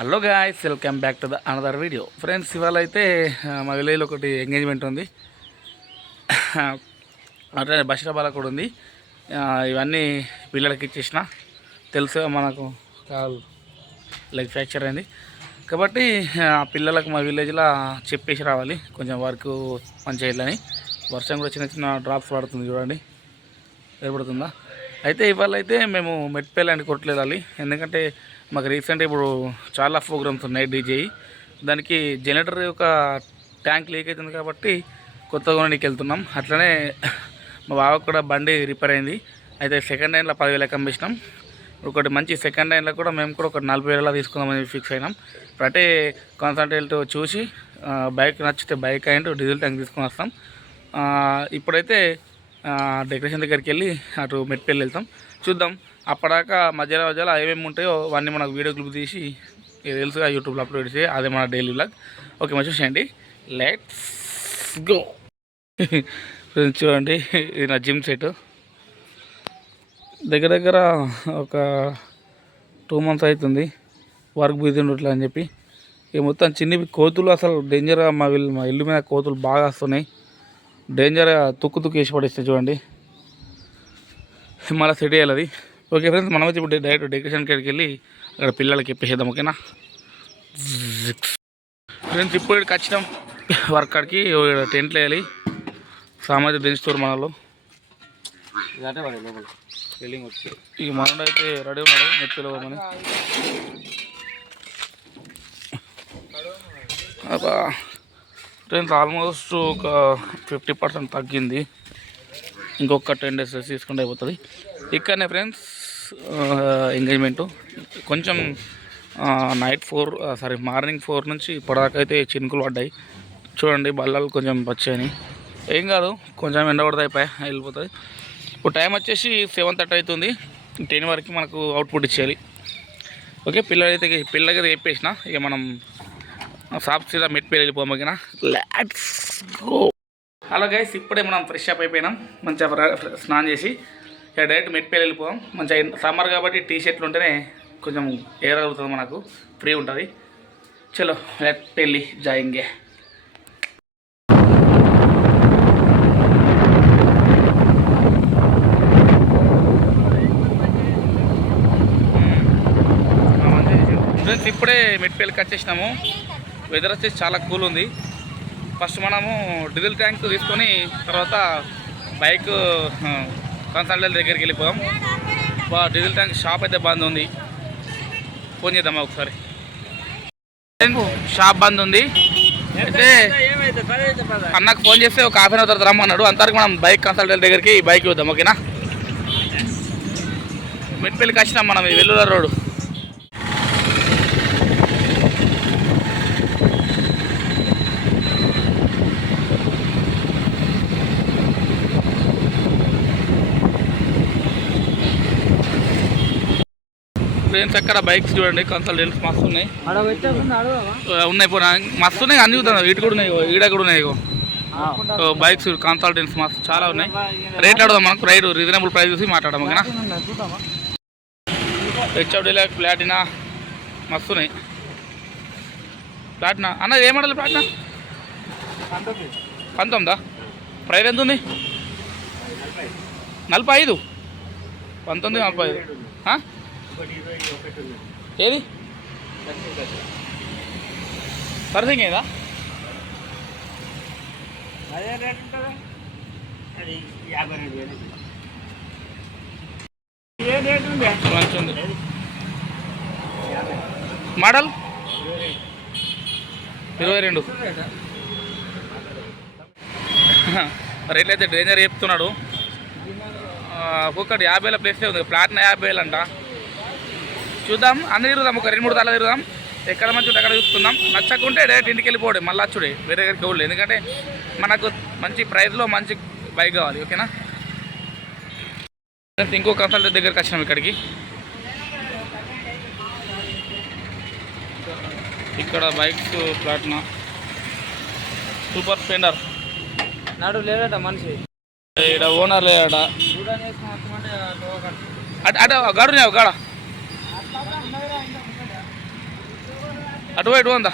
Hello guys, welcome back to the another video. Friends, ఇవాళ అయితే మా విలేజ్లో ఒకటి ఎంగేజ్మెంట్ ఉంది. అట్లనే బషీరాబాద్ కూడా ఉంది. ఇవన్నీ పిల్లలకి ఇచ్చేసిన. తెలుసు మనకు కాల్ లెగ్ ఫ్రాక్చర్ అయింది కాబట్టి పిల్లలకు మా విలేజ్లో చెప్పేసి రావాలి, కొంచెం వర్క్ మంచిగా వెళ్ళని. వర్షం కూడా చిన్న చిన్న డ్రాప్స్ పడుతుంది, చూడండి ఏర్పడుతుందా. అయితే ఇవాళ అయితే మేము మెట్పల్లి అండ్ కొట్టలేదాలి, ఎందుకంటే మాకు రీసెంట్ ఇప్పుడు చాలా ప్రోగ్రామ్స్ ఉన్నాయి డీజే. దానికి జనరేటర్ యొక్క ట్యాంక్ లీక్ అవుతుంది కాబట్టి కొత్తగా కొనడానికి వెళ్తున్నాం. అట్లనే మా బావకు కూడా బండి రిపేర్ అయింది. అయితే సెకండ్ హ్యాండ్లో 10,000 అమ్మేసినాం. ఒకటి మంచి సెకండ్ హ్యాండ్లో కూడా మేము కూడా ఒక 40,000 తీసుకుందామని ఫిక్స్ అయినాం. అంటే కన్సల్టెంట్ చూసి బైక్ నచ్చితే బైక్ అండ్ డీజిల్ ట్యాంక్ తీసుకొని వస్తాం. ఇప్పుడైతే డెకరేషన్ దగ్గరికి వెళ్ళి అటు మెట్పల్లి వెళ్తాం. చూద్దాం, అప్పటిదాకా మధ్యలో ఏమేమి ఉంటాయో అవన్నీ మనకు వీడియో క్లిప్ తీసి తెలుసుగా యూట్యూబ్లో అప్లోడ్ చేసి అదే మన డైలీ వ్లాగ్. ఓకే, మంచిగా చూసేయండి, లెట్స్ గో. చూడండి, ఇది నా జిమ్ సెట్. దగ్గర ఒక 2 months అవుతుంది వర్క్ బిజీ ఉండట్లే అని చెప్పి. ఇక మొత్తం చిన్న కోతులు అసలు డేంజర్గా మా ఇల్లు మీద కోతులు బాగా వస్తున్నాయి. డేంజర్గా తుక్కు వేసి పడేస్తాయి చూడండి. మళ్ళీ సెట్ చేయాలి అది. ఓకే ఫ్రెండ్స్, మనం వచ్చి ఇప్పుడు డైరెక్ట్ డెకరేషన్ కాడికి వెళ్ళి అక్కడ పిల్లలకి ఇప్పేసేద్దాం. ఓకేనా ఫ్రెండ్స్, ఇప్పుడు ఇక్కడికి వచ్చినాం వర్క్ కాడికి. టెంట్లు వేయాలి, సామాజిక దించుతారు మనలో. ఇక మనోడు అయితే రెడీ ఉన్నాడు మెట్పల్లి పోమని. ఫ్రెండ్స్, ఆల్మోస్ట్ ఒక 50% తగ్గింది. ఇంకొక 10 days తీసుకుంటే అయిపోతుంది. ఇక్కడనే ఫ్రెండ్స్ ఎంగేజ్మెంటు. కొంచెం మార్నింగ్ 4 నుంచి ఇప్పటిదాకా అయితే చినుకులు పడ్డాయి చూడండి. బల్లలు కొంచెం వచ్చాయని ఏం కాదు, కొంచెం ఎండ పడితే అయిపోయి వెళ్ళిపోతుంది. ఇప్పుడు టైం వచ్చేసి 7:30 అవుతుంది. 10 వరకు మనకు అవుట్పుట్ ఇచ్చేయాలి. ఓకే, పిల్లలకి చెప్పేసిన ఇక మనం సాఫ్ట్ సీదా మెట్పల్లి వెళ్ళిపోమగిన. Let's go. హలో గైస్, ఇప్పుడే మనం ఫ్రెష్ అప్ అయిపోయినాం. మంచిగా స్నానం చేసి ఇక డైరెక్ట్ మెట్పల్లి వెళ్ళిపోదాం. మంచిగా సమ్మర్ కాబట్టి టీ-షర్ట్లు ఉంటేనే కొంచెం ఎయిర్ అవుతుంది, మనకు ఫ్రీ ఉంటుంది. చలో మెట్పల్లి జాయింగే. ఫ్రెండ్స్, ఇప్పుడే మెట్పల్లికి వచ్చేసినాము. వెదర్ వచ్చేసి చాలా కూల్ ఉంది. ఫస్ట్ మనము డీజిల్ ట్యాంక్ తీసుకొని తర్వాత బైక్ కన్సల్టెంట్ దగ్గరికి వెళ్ళిపోదాం. డీజిల్ ట్యాంక్ షాప్ అయితే బంద్ ఉంది. ఫోన్ చేద్దామా ఒకసారి. షాప్ బంద్ ఉంది అయితే అన్నకు ఫోన్ చేస్తే ఒక 1/2 hour తర్వాత రమ్మన్నాడు. అంతవరకు మనం బైక్ కన్సల్టెంట్ దగ్గరికి బైక్ చూద్దాం. ఓకేనా, మెట్పల్లికి వచ్చినాం మనం. వెల్లుల రోడ్డు. ఫ్రెండ్స్, అక్కడ బైక్స్ చూడండి, కన్సల్టెంట్స్ మస్తు ఉన్నాయి. మస్తు ఉన్నాయి, అన్ని చూద్దాం. ఇటు కూడా ఉన్నాయి, ఈడ కూడా ఉన్నాయి. బైక్స్ కన్సల్టెంట్స్ మస్తు చాలా ఉన్నాయి. రేట్లు అడదాం, మనకు రీజనబుల్ ప్రైస్ చూసి మాట్లాడదాం. ఓకేనా, హెచ్ఎఫ్డీలో ప్లాటినా మస్తు ఉన్నాయి. ప్లాటినా అన్న ఏ మోడల్? ప్లాటినా 19 ప్రైస్ ఎంత ఉంది? 45. 1945. ఏది సర్సింగ్ ఏదా? మోడల్ 22. రేట్లు అయితే డేంజర్ చెప్తున్నాడు. ఒక్కొక్కటి 50,000 ప్లేస్లే ఉంది. ప్లాటినా 50,000 అంట. చూద్దాం, అన్నీ తిరుగుదాం. ఒక 2-3 సార్లు తిరుగుదాం. ఎక్కడ మంచి ఉంటే అక్కడ చూసుకుందాం. నచ్చకుంటే డైరెక్ట్ ఇంటికి వెళ్ళిపోవడం, మళ్ళీ వచ్చుడే వేరే దగ్గరికి వెళ్ళి. ఎందుకంటే మనకు మంచి ప్రైస్లో మంచి బైక్ కావాలి. ఓకేనా, ఇంకో కన్సల్టెంట్ దగ్గరికి వచ్చినాం ఇక్కడికి. ఇక్కడ బైక్స్ ప్లాటినా సూపర్ స్ప్లెండర్ నాడు లేదట మనిషి. ఇక్కడ ఓనర్ లేదట. అటు గడునే గాడ అటు ఇటు ఉందా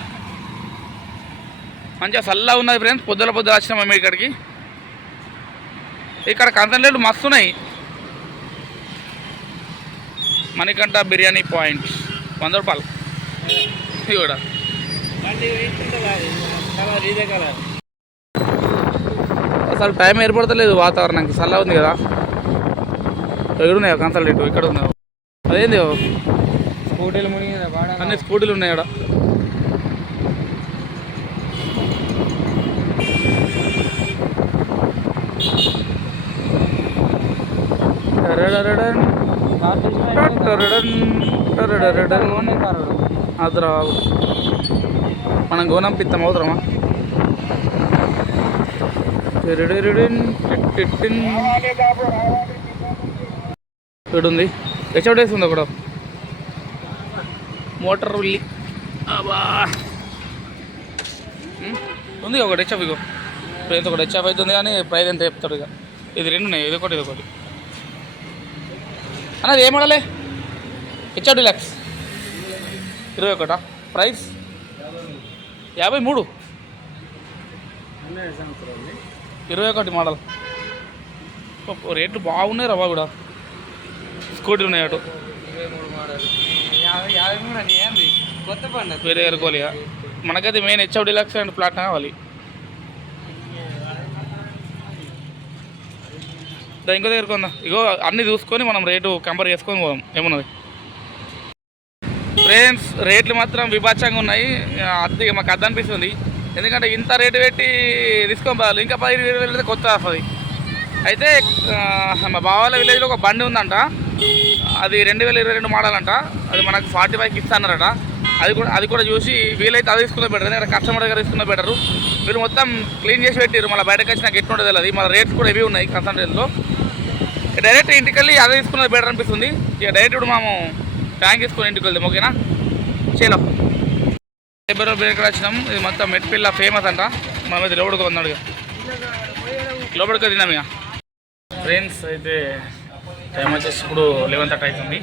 మంచిగా చల్లగా ఉన్నది ఫ్రెండ్స్. పొద్దుల వచ్చినాం మేము ఇక్కడికి. ఇక్కడ కంచంలేళ్ళు మస్తు ఉన్నాయి. మణికంఠ బిర్యానీ పాయింట్ 100 రూపాయలు. ఇది కూడా అసలు టైం ఏర్పడతలేదు వాతావరణానికి. చల్లగా ఉంది కదా. ఎక్కడున్నాయో కన్సల్టేట్ ఇక్కడ ఉన్నాయో అదేంది స్కూటీలు మునిగి అన్ని స్కూటీలు ఉన్నాయి ఇక్కడ. అదరా మనం గోనం పిత్తం అవుతారమ్మా. ఉంది హెచ్ఓడేస్ ఉంది అక్కడ మోటార్ ఉల్లి అబ్బా ఉంది ఒకటి హెచ్ఎఫ్. ఇగో ప్రైస్ ఒకటి హెచ్ఎఫ్ అవుతుంది కానీ ప్రైస్ ఎంత చెప్తాడు. ఇక ఇది రెండు ఉన్నాయి, ఇది ఒకటి అన్నది ఏ మోడలే హెచ్ఎఫ్ డిలక్స్ 21 ప్రైస్ 53 21 మోడల్. రేట్లు బాగున్నాయి రవ్వ కూడా. స్కూటీలు ఉన్నాయి అటు వేరే ఎరుకోవాలి. మనకైతే main HF deluxe and Platina కావాలి. ఇంకో దగ్గర కొందా ఇగో అన్నీ చూసుకొని మనం రేటు కంపేర్ చేసుకొని పోదాం ఏమున్నది. ఫ్రెండ్స్ రేట్లు మాత్రం విభాచంగా ఉన్నాయి. అది మాకు అర్థం అనిపిస్తుంది. ఎందుకంటే ఇంత రేటు పెట్టి తీసుకొని పోవాలి. ఇంకా 10-20 వేలు కొత్త వస్తుంది. అయితే మా బావాల విలేజ్లో ఒక బండి ఉందంట. అది 2022 మోడల్ అంట. అది మనకు 45కి ఇస్తారట. అది కూడా చూసి వీలైతే అది తీసుకున్న బెటర్. ఎందుకంటే కస్టమర్ దగ్గర తీసుకున్న బెటరు. వీళ్ళు మొత్తం క్లీన్ చేసి పెట్టారు. మళ్ళీ బయటకు వచ్చి నాకు ఎట్లుంటుంది తెలియదు. మళ్ళీ రేట్స్ కూడా ఇవి ఉన్నాయి కన్సల్టెంట్లో. డైరెక్ట్ ఇంటికి వెళ్ళి అదే తీసుకున్నది బెటర్ అనిపిస్తుంది. ఇక డైరెక్ట్ ఇప్పుడు మేము ట్యాంక్ తీసుకొని ఇంటికి వెళ్దాం. ఓకేనా చేలో బ్రేక్ వచ్చినాం. ఇది మొత్తం మెట్పిల్ల ఫేమస్ అంట. మనం అయితే లోపలికి వందాడు. లోపలికి తిన్నాం ఇక. ఫ్రెండ్స్ అయితే టైం వచ్చేసి ఇప్పుడు 11:30 అవుతుంది.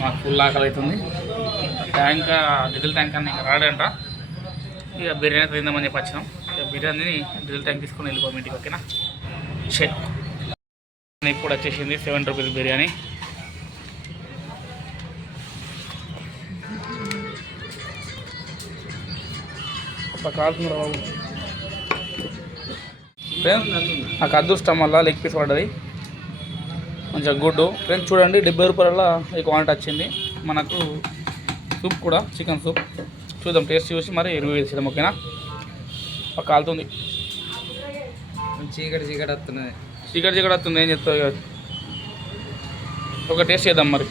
మాకు ఫుల్ ఆకలి అవుతుంది. ట్యాంక్ డీజిల్ ట్యాంక్ అని ఇంకా రాడంట. ఇక బిర్యానీ తిందామని చెప్పి వచ్చినాం. ఇక బిర్యానీని డీజిల్ ట్యాంక్ తీసుకొని వెళ్ళిపోయాం ఇంటికి. ఓకేనా షేక్ ఇప్పుడు వచ్చేసింది 7 రూపీస్ బిర్యానీ. కాలుతుంది బాబు. ఫ్రెండ్స్ నాకు అదృష్టం వల్ల లెగ్ పీస్ పడ్డది మంచిగా గుడ్డు. ఫ్రెండ్స్ చూడండి 70 రూపాయల ఈ క్వాంటిటీ వచ్చింది. మనకు సూప్ కూడా చికెన్ సూప్ చూద్దాం. టేస్ట్ చూసి మరి రివ్యూ చేద్దాం. ఓకేనా కాలుతుంది. చీకటి వస్తున్నది. చీకటి వస్తుంది. ఏం చెప్తావు ఒక టేస్ట్ చేద్దాం మరి.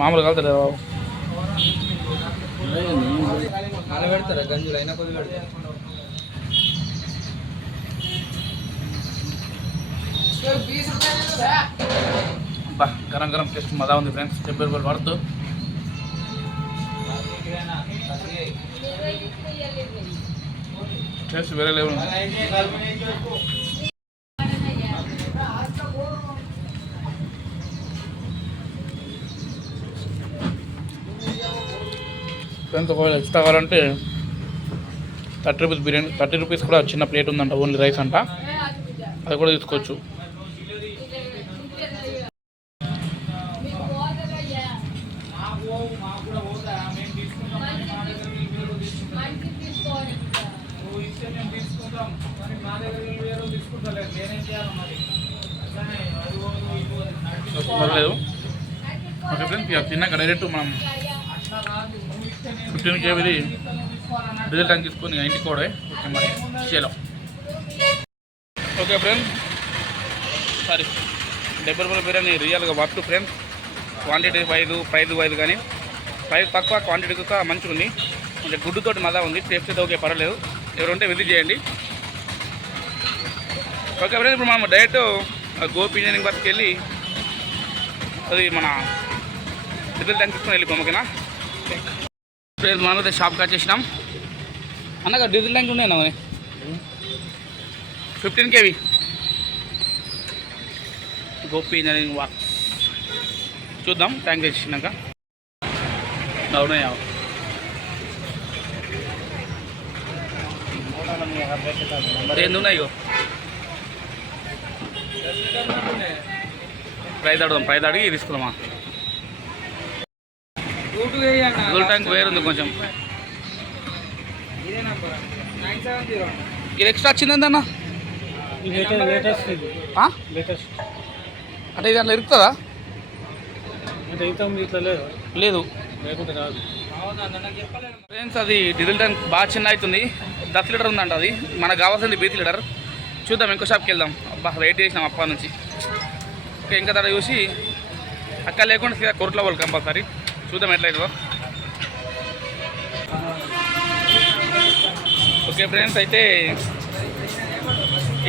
మామూలు కలుతుంది బాబు. పెడతారా గంజులు అయినా కొద్ది పెడతారు. గరం గరం టేస్ట్ మజా ఉంది ఫ్రెండ్స్. 70 రూపాయలు పడుతూ టేస్ట్ వేరే లేవు. ఫ్రెండ్స్ ఒకవేళ ఎక్స్ట్రా కావాలంటే 30 రూపీస్ బిర్యానీ 30 రూపీస్ కూడా చిన్న ప్లేట్ ఉందంట. ఓన్లీ రైస్ అంట. అది కూడా తీసుకోవచ్చు. పర్లేదు. ఓకే ఫ్రెండ్స్ ఇక తిన్నాక డైరెక్ట్ మనం 15 కేజీ డీజిల్ ట్యాంక్ తీసుకొని ఇంటికి కూడా. ఓకే మరి చేలో. ఓకే ఫ్రెండ్స్ సారీ 70 రూపాయల బిర్యానీ రియల్గా worth friends. Quantity price wise కానీ ప్రైస్ తక్కువ క్వాంటిటీ కూడా మంచిగా ఉంది. అంటే గుడ్డుతోటి మజా ఉంది. టేస్ట్ అయితే ఓకే పర్వాలేదు. ఎవరుంటే విజిట్ చేయండి. ఓకే ఫ్రెండ్స్ ఇప్పుడు మనం డైరెక్ట్ గోపి ఇంజనీరింగ్ బస్కి వెళ్ళి అది మన డీజిల్ ట్యాంక్ తీసుకొని వెళ్ళిపోయాం. ఓకేనా ఫ్రెండ్స్ మనమైతే షాప్కి వచ్చేసినాం. అన్నగా డీజిల్ ట్యాంక్ ఉన్నాయన్నా 15 కేవీ గోపి ఇంజనీరింగ్ వర్క్స్. చూద్దాం ట్యాంక్ తెచ్చినాక. అవునాయా ఏంది ఉన్నాయి ఇగో ప్రైజ్ అడుగుదాం. ప్రైజ్ అడిగి తీసుకుందామా. ఫుల్ ట్యాంక్ వేరుంది కొంచెం. ఇది ఎక్స్ట్రా వచ్చిందండి అన్న. అంటే ఇది అట్లా ఇరుకుతుందా? లేదు ఫ్రెండ్స్, అది డీజిల్ ట్యాంక్ బాగా చిన్న అవుతుంది. 10 లీటర్ ఉందంట. అది మనకు కావాల్సింది 20 లీటర్. చూద్దాం, ఇంకో షాప్కి వెళ్దాం. అబ్బా వెయిట్ చేసినాం అప్ప నుంచి. ఓకే, ఇంకా తడ చూసి అక్కడ లేకుండా సీదా కొరట్లో వాళ్ళు కంపల్సరీ. చూద్దాం ఎట్లయితుందో. ఓకే ఫ్రెండ్స్, అయితే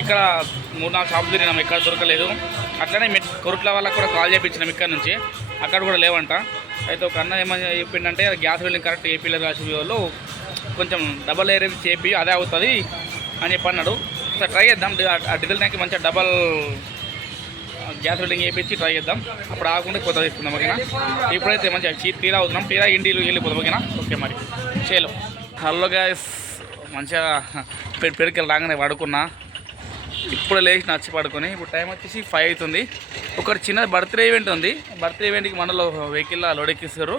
ఇక్కడ 3-4 షాపులు తిరిగినాం, ఎక్కడ దొరకలేదు. అట్లనే కొరట్ల వాళ్ళకి కూడా కాల్ చేయించినాం ఇక్కడ నుంచి, అక్కడ కూడా లేవంట. అయితే ఒక అన్న ఏమని చెప్పిండంటే గ్యాస్ వెల్డింగ్ కరెక్ట్ ఏపీలో రాసి వాళ్ళు కొంచెం డబల్ ఎయిర్ చేపి అదే అవుతుంది అని చెప్పి అన్నాడు. సో ట్రై చేద్దాం. ఆ డీజిల్ ట్యాంక్ మంచిగా డబల్ గ్యాస్ వెల్డింగ్ చేయించి ట్రై చేద్దాం. అప్పుడు ఆకుండా కొత్త తీసుకుందాం. ఓకేనా? ఇప్పుడైతే మంచిగా తీరా అవుతున్నాం. తీరా ఇంటికి వెళ్ళిపోతాం. ఓకేనా? ఓకే మరి చేలో. హలో గాయస్, మంచిగా పెడికెళ్ళి రాగానే పడుకున్నా. ఇప్పుడు లేచి నచ్చి పడుకొని. ఇప్పుడు టైం వచ్చేసి 5 అవుతుంది. ఒకటి చిన్న బర్త్డే ఈవెంట్ ఉంది. బర్త్డే ఈవెంట్కి మనలో వెహికల్ లోడెక్కిస్తారు.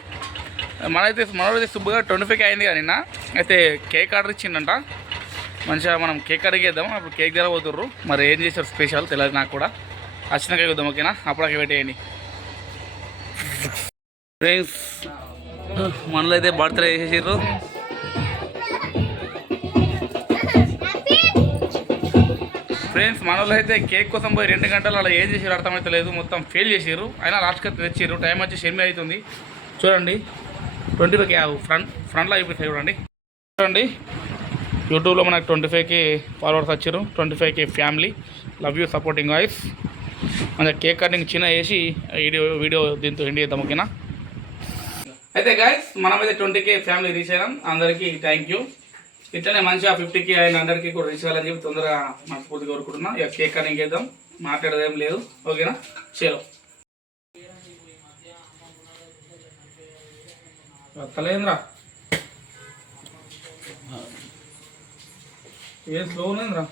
మనోడైతే సుబ్బుగా 25 అయింది కానీ నిన్న. అయితే కేక్ ఆర్డర్ ఇచ్చిందంట. మంచిగా మనం కేక్ అడిగేద్దాం. అప్పుడు కేక్ దగ్గర పోతుర్రు. మరి ఏం చేశారు స్పెషల్ తెలియదు నాకు కూడా. వచ్చినాక చూద్దాం. ఓకేనా? అప్పటికి వెయిట్ చేయండి ఫ్రెండ్స్. మనలో అయితే బర్త్డే చేసేసారు. ఫ్రెండ్స్, మనలో అయితే కేక్ కోసం పోయి 2 గంటలు అలా ఏం చేసారు అర్థమైతే లేదు. మొత్తం ఫెయిల్ చేసారు. అయినా లాస్ట్కి తెచ్చారు. టైం వచ్చి 8 అవుతుంది. చూడండి 25కి ఫ్రంట్లో అయిపోతాయి. చూడండి యూట్యూబ్లో మనకు 25K ఫాలోవర్స్ వచ్చారు. 25K family. Love you supporting voice. మన కేక్ కటింగ్ చిన్న వేసి వీడియో దీంతో ఎండ్ చేద్దాం. ఓకేనా? అయితే గాయస్, మనమైతే 20K ఫ్యామిలీ రీచ్ అయ్యాం. అందరికీ థ్యాంక్ యూ. ఇట్లనే మంచిగా 50K అయిన అందరికీ కూడా రీచ్ అవ్వాలని చెప్పి తొందరగా మనస్ఫూర్తి కోరుకుంటున్నా. ఇక కేక్ కటింగ్ చేద్దాం. మాట్లాడదేం లేదు. ఓకేనా? చేలో తలేంద్రా ఏం స్లో ఉన్నదిరా.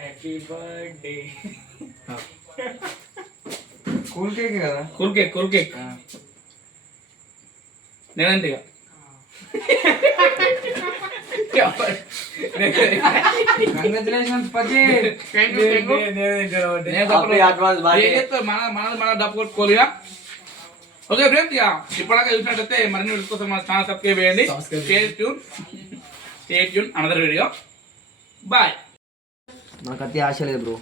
Happy birthday. కూల్ కేక్ కదా? కూల్ కేక్ నేనంటే ఇక కంగ్రాచులేషన్స్ పచ్చి. మన డబ్బు కొట్టుకోలేదా? ఓకే ఫ్రెండ్స్, ఇక ఇప్పటిదాకా చూసినట్టయితే మరిన్ని వీడియోస్ కోసం మన ఛానల్ సబ్స్క్రైబ్ చేయండి. Stay tune another video. Bye. మనకు అతి ఆశ లేదు బ్రో.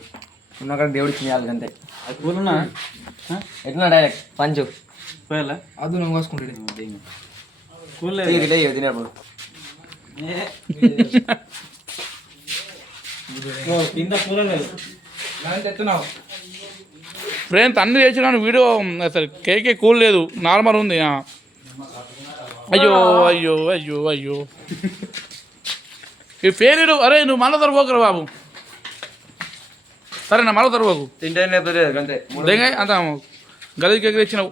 ఉన్నక్కడ దేవుడికి చేయాలి అంతే. అది కూలున్నా ఎట్లా డైరెక్ట్ పంచు పోయాలా? అది నువ్వు కోసుకుంటాడు కూల్ తినేప్పుడు కింద కూరలేదు తెచ్చున్నావు. ఫ్రెండ్స్, అన్ని చేసినాను వీడియో. అసలు కేకే కూల్ లేదు, నార్మల్ ఉంది. అయ్యో అయ్యో అయ్యో అయ్యో ఈ పేరు. అరే నువ్వు మళ్ళీ తరపోకరా బాబు. సరేనా? మళ్ళీ తరపోకు. తింటే అంతే అంత గలీజ్ కేక్ తెచ్చినావు.